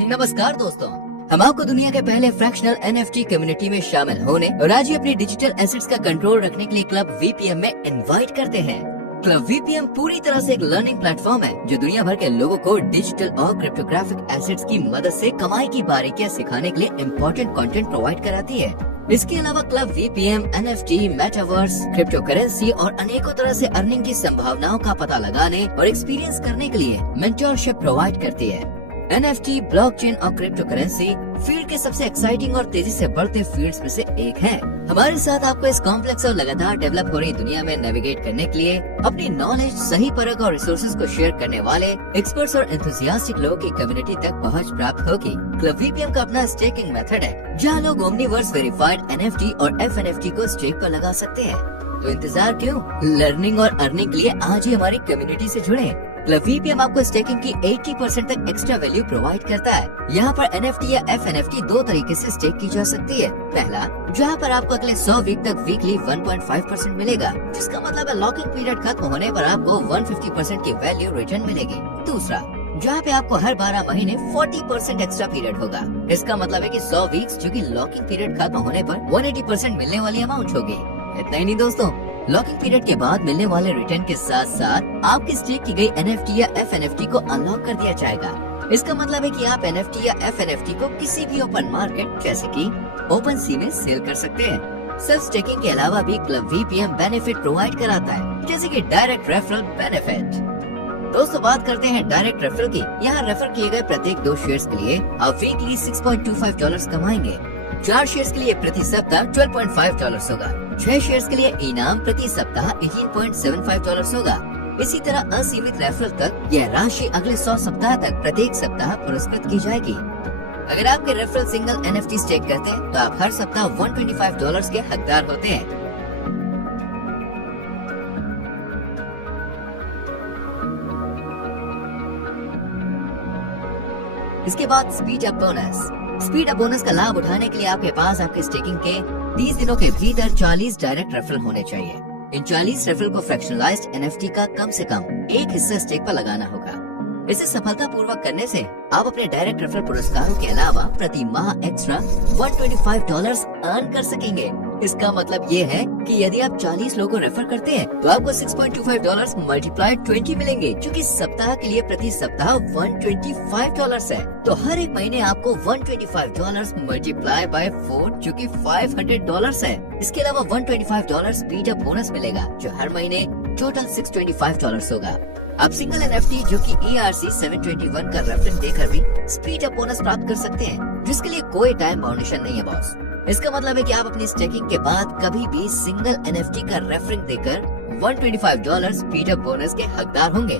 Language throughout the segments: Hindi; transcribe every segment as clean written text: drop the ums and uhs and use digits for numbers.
नमस्कार दोस्तों, हम आपको दुनिया के पहले फ्रैक्शनल एनएफटी कम्युनिटी में शामिल होने और आज ही अपनी डिजिटल एसेट्स का कंट्रोल रखने के लिए क्लब वीपीएम में इनवाइट करते हैं। क्लब वीपीएम पूरी तरह से एक लर्निंग प्लेटफॉर्म है जो दुनिया भर के लोगों को डिजिटल और क्रिप्टोग्राफिक एसेट्स की मदद से कमाई की बारीकियां सिखाने के लिए इम्पोर्टेंट कंटेंट प्रोवाइड कराती है। इसके अलावा club VPM NFT, metaverse, crypto currency और अनेकों तरह से अर्निंग की संभावनाओं का पता लगाने और एक्सपीरियंस करने के लिए मेंटरशिप प्रोवाइड करती है। एनएफटी, ब्लॉकचेन और क्रिप्टो करेंसी फील्ड के सबसे एक्साइटिंग और तेजी से बढ़ते फील्ड्स में से एक है। हमारे साथ आपको इस कॉम्प्लेक्स और लगातार डेवलप हो रही दुनिया में नेविगेट करने के लिए अपनी नॉलेज, सही परख और रिसोर्सेज को शेयर करने वाले एक्सपर्ट्स और एंथुसियास्टिक लोगों की कम्युनिटी तक पहुंच प्राप्त होगी। क्लब वीपीएम का अपना स्टेकिंग मेथड है जहां लोग ओमनीवर्स वेरीफाइड एनएफटी और एफएनएफटी को स्टेक पर लगा सकते हैं। तो इंतजार क्यों? लर्निंग और अर्निंग के लिए आज ही हमारी कम्युनिटी से जुड़े। क्लब वीपीएम आपको स्टेकिंग की 80% तक एक्स्ट्रा वैल्यू प्रोवाइड करता है। यहाँ पर एनएफटी या एफएनएफटी दो तरीके से स्टेक की जा सकती है। पहला, जहाँ पर आपको अगले 100 वीक तक वीकली 1.5% मिलेगा, जिसका मतलब है लॉकिंग पीरियड खत्म होने पर आपको 150% की वैल्यू रिटर्न मिलेगी। दूसरा, जहाँ पे आपको हर 12 महीने 40% एक्स्ट्रा पीरियड होगा। इसका मतलब है कि 100 वीक्स जो कि लॉकिंग पीरियड खत्म होने पर 180% मिलने वाली अमाउंट होगी। इतना ही नहीं दोस्तों, लॉकिंग पीरियड के बाद मिलने वाले रिटर्न के साथ साथ आपकी स्टेक की गई एनएफटी या एफएनएफटी को अनलॉक कर दिया जाएगा। इसका मतलब है कि आप एनएफटी या एफएनएफटी को किसी भी ओपन मार्केट जैसे कि ओपन सी में सेल कर सकते हैं। सेल्फ स्टेकिंग के अलावा भी क्लब वीपीएम बेनिफिट प्रोवाइड कराता है, जैसे कि डायरेक्ट रेफरल बेनिफिट। दोस्तों, बात करते हैं डायरेक्ट रेफरल की। यहाँ रेफर किए गए प्रत्येक 2 शेयर्स के लिए आप वीकली $6.25 कमाएंगे। 4 शेयर्स के लिए प्रति सप्ताह $12.5 होगा। 6 शेयर्स के लिए इनाम प्रति सप्ताह $18.75 होगा। इसी तरह असीमित रेफरल तक यह राशि अगले 100 सप्ताह तक प्रत्येक सप्ताह पुरस्कृत की जाएगी। अगर आपके रेफरल सिंगल एनएफटी स्टेक करते हैं तो आप हर सप्ताह $125 के हकदार होते हैं। इसके बाद speed up bonus. Speed up bonus का लाभ उठाने के लिए आपके पास आपके स्टेकिंग के 30 दिनों के भीतर 40 डायरेक्ट रेफरल होने चाहिए। इन 40 रेफरल को फ्रैक्शनलाइज्ड एनएफटी का कम से कम एक हिस्सा स्टेक पर लगाना होगा। इसे सफलतापूर्वक करने से आप अपने डायरेक्ट रेफरल पुरस्कारों के अलावा प्रति माह एक्स्ट्रा $125 अर्न कर सकेंगे। इसका मतलब ये है कि यदि आप 40 लोगों को रेफर करते हैं तो आपको $6.25 मल्टीप्लाइड 20 मिलेंगे, जो कि सप्ताह के लिए प्रति सप्ताह $125 है। तो हर एक महीने आपको $125 मल्टीप्लाई बाय 4 जो कि $500 है। इसके अलावा $125 स्पीड अप बोनस मिलेगा, जो हर महीने टोटल $625 होगा। आप सिंगल एनएफटी जो कि ERC 721 का रेफरेंस देकर भी स्पीड अप बोनस प्राप्त कर सकते हैं, जिसके लिए कोई टाइम बाउंडेशन नहीं है बॉस। इसका मतलब है कि आप अपनी स्टेकिंग के बाद कभी भी सिंगल एनएफटी का रेफरेंस देकर $125 स्पीड अप बोनस के हकदार होंगे।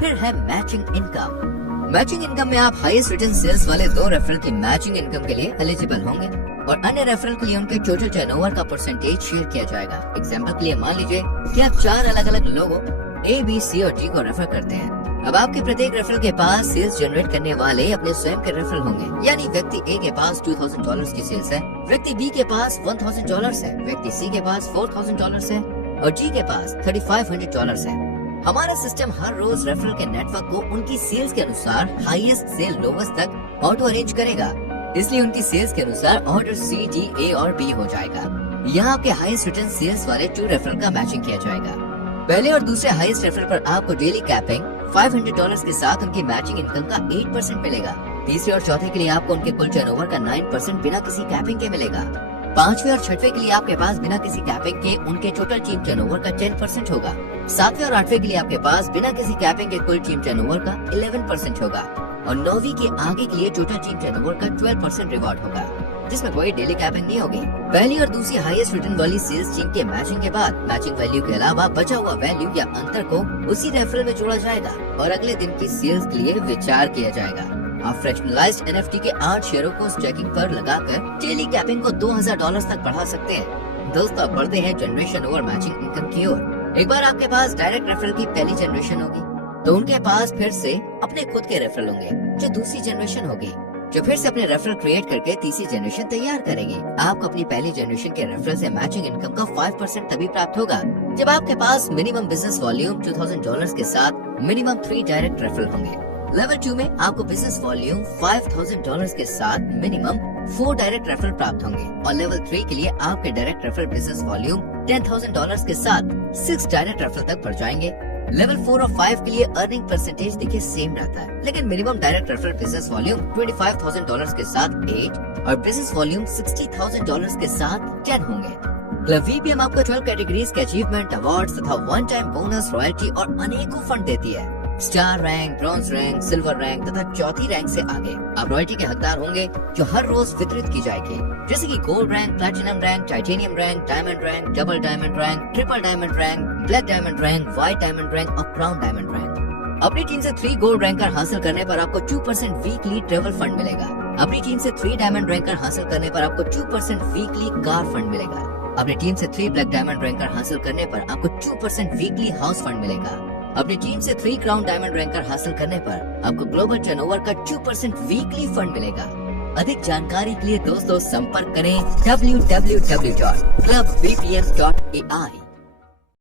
फिर है मैचिंग इनकम। मैचिंग इनकम में आप हाईएस्ट रिटर्न सेल्स वाले 2 रेफरल की मैचिंग इनकम के लिए एलिजिबल होंगे और अन्य रेफरल के लिए उनके टोटल टर्नओवर का परसेंटेज शेयर किया जाएगा। एग्जाम्पल के लिए मान लीजिए कि आप 4 अलग अलग लोगों A, B, C और D को रेफर करते हैं। अब आपके प्रत्येक रेफरल के पास सेल्स जनरेट करने वाले अपने स्वयं के रेफरल होंगे, यानी व्यक्ति A के पास $2,000 की सेल्स है, व्यक्ति B के पास $1,000 है, व्यक्ति C के पास $4,000 है और G के पास $3,500 है। हमारा सिस्टम हर रोज रेफरल के नेटवर्क को उनकी सेल्स के अनुसार हाईएस्ट से लोवेस्ट तक ऑटो अरेंज करेगा, इसलिए उनकी सेल्स के अनुसार ऑर्डर C, D, A और B हो जाएगा। यहाँ आपके हाईएस्ट रिटर्न सेल्स वाले 2 रेफरल का मैचिंग किया जाएगा। पहले और दूसरे हाईएस्ट रेफरल पर आपको डेली कैपिंग $500 के साथ उनकी मैचिंग इनकम का 8% मिलेगा। तीसरे और चौथे के लिए आपको उनके कुल टर्नओवर का 9% बिना किसी कैपिंग के मिलेगा। 5वें और 6वें के लिए आपके पास बिना किसी कैपिंग के उनके टोटल टीम टर्नओवर का 10% होगा। 7वें और 8वें के लिए आपके पास बिना किसी कैपिंग के कुल टीम टर्नओवर का 11% होगा और 9वीं के आगे के लिए टोटल टीम टर्नओवर का 12% रिवॉर्ड होगा, जिसमें कोई डेली कैपिंग नहीं होगी। पहली और दूसरी हाईएस्ट रिटर्न वाली सेल्स टीम के मैचिंग के बाद मैचिंग वैल्यू के अलावा बचा हुआ वैल्यू या अंतर को उसी रेफरल में जोड़ा जाएगा और अगले दिन की सेल्स के लिए विचार किया जाएगा। आप फ्रैक्शनलाइज्ड एनएफटी के 8 शेयरों को स्टेकिंग पर लगाकर डेली कैपिंग को $2,000 तक बढ़ा सकते हैं। दोस्तों, अब बढ़ते हैं जनरेशन ओवर मैचिंग इनकम की ओर। एक बार आपके पास डायरेक्ट रेफरल की पहली जनरेशन होगी तो उनके पास फिर से अपने खुद के रेफरल होंगे, जो दूसरी जनरेशन होगी, जो फिर से अपने रेफरल क्रिएट करके तीसरी जनरेशन तैयार करेगी। आपको अपनी पहली जनरेशन के रेफरल से मैचिंग इनकम का 5% तभी प्राप्त होगा जब आपके पास मिनिमम बिजनेस वॉल्यूम $2,000 के साथ मिनिमम 3 डायरेक्ट रेफरल होंगे। लेवल 2 में आपको बिजनेस वॉल्यूम $5,000 के साथ मिनिमम 4 डायरेक्ट रेफरल प्राप्त होंगे और लेवल 3 के लिए आपके डायरेक्ट रेफरल बिजनेस वॉल्यूम $10,000 के साथ 6 डायरेक्ट रेफरल तक बढ़ जाएंगे। लेवल 4 और 5 के लिए अर्निंग परसेंटेज देखिए सेम रहता है, लेकिन minimum direct referral business volume $25,000 के साथ 8 और बिजनेस वॉल्यूम $60,000 के साथ 10 होंगे। क्लब VPM आपको 12 कैटेगरीज के अचीवमेंट अवार्ड्स तथा वन टाइम बोनस, रॉयल्टी और अनेकों फंड देती है। Star rank, bronze rank, silver rank तथा चौथी रैंक से आगे आप रॉयल्टी के हकदार होंगे जो हर रोज वितरित की जाएगी, जैसे कि gold rank, platinum rank, titanium rank, diamond rank, double diamond rank, triple diamond rank, black diamond rank, white diamond rank और क्राउन डायमंड रैंक। अपनी टीम से 3 गोल्ड रैंकर हासिल करने पर आपको 2% वीकली ट्रेवल फंड मिलेगा। अपनी टीम से 3 डायमंड रैंकर हासिल करने पर आपको 2% वीकली कार फंड मिलेगा। अपनी टीम से 3 ब्लैक डायमंड रैंकर हासिल करने पर आपको 2% वीकली हाउस फंड मिलेगा। अपनी टीम से 3 क्राउन डायमंड रैंकर हासिल करने पर आपको ग्लोबल टर्नओवर का 2% वीकली फंड मिलेगा। अधिक जानकारी के लिए दोस्तों संपर्क करें www.clubvpm.ai।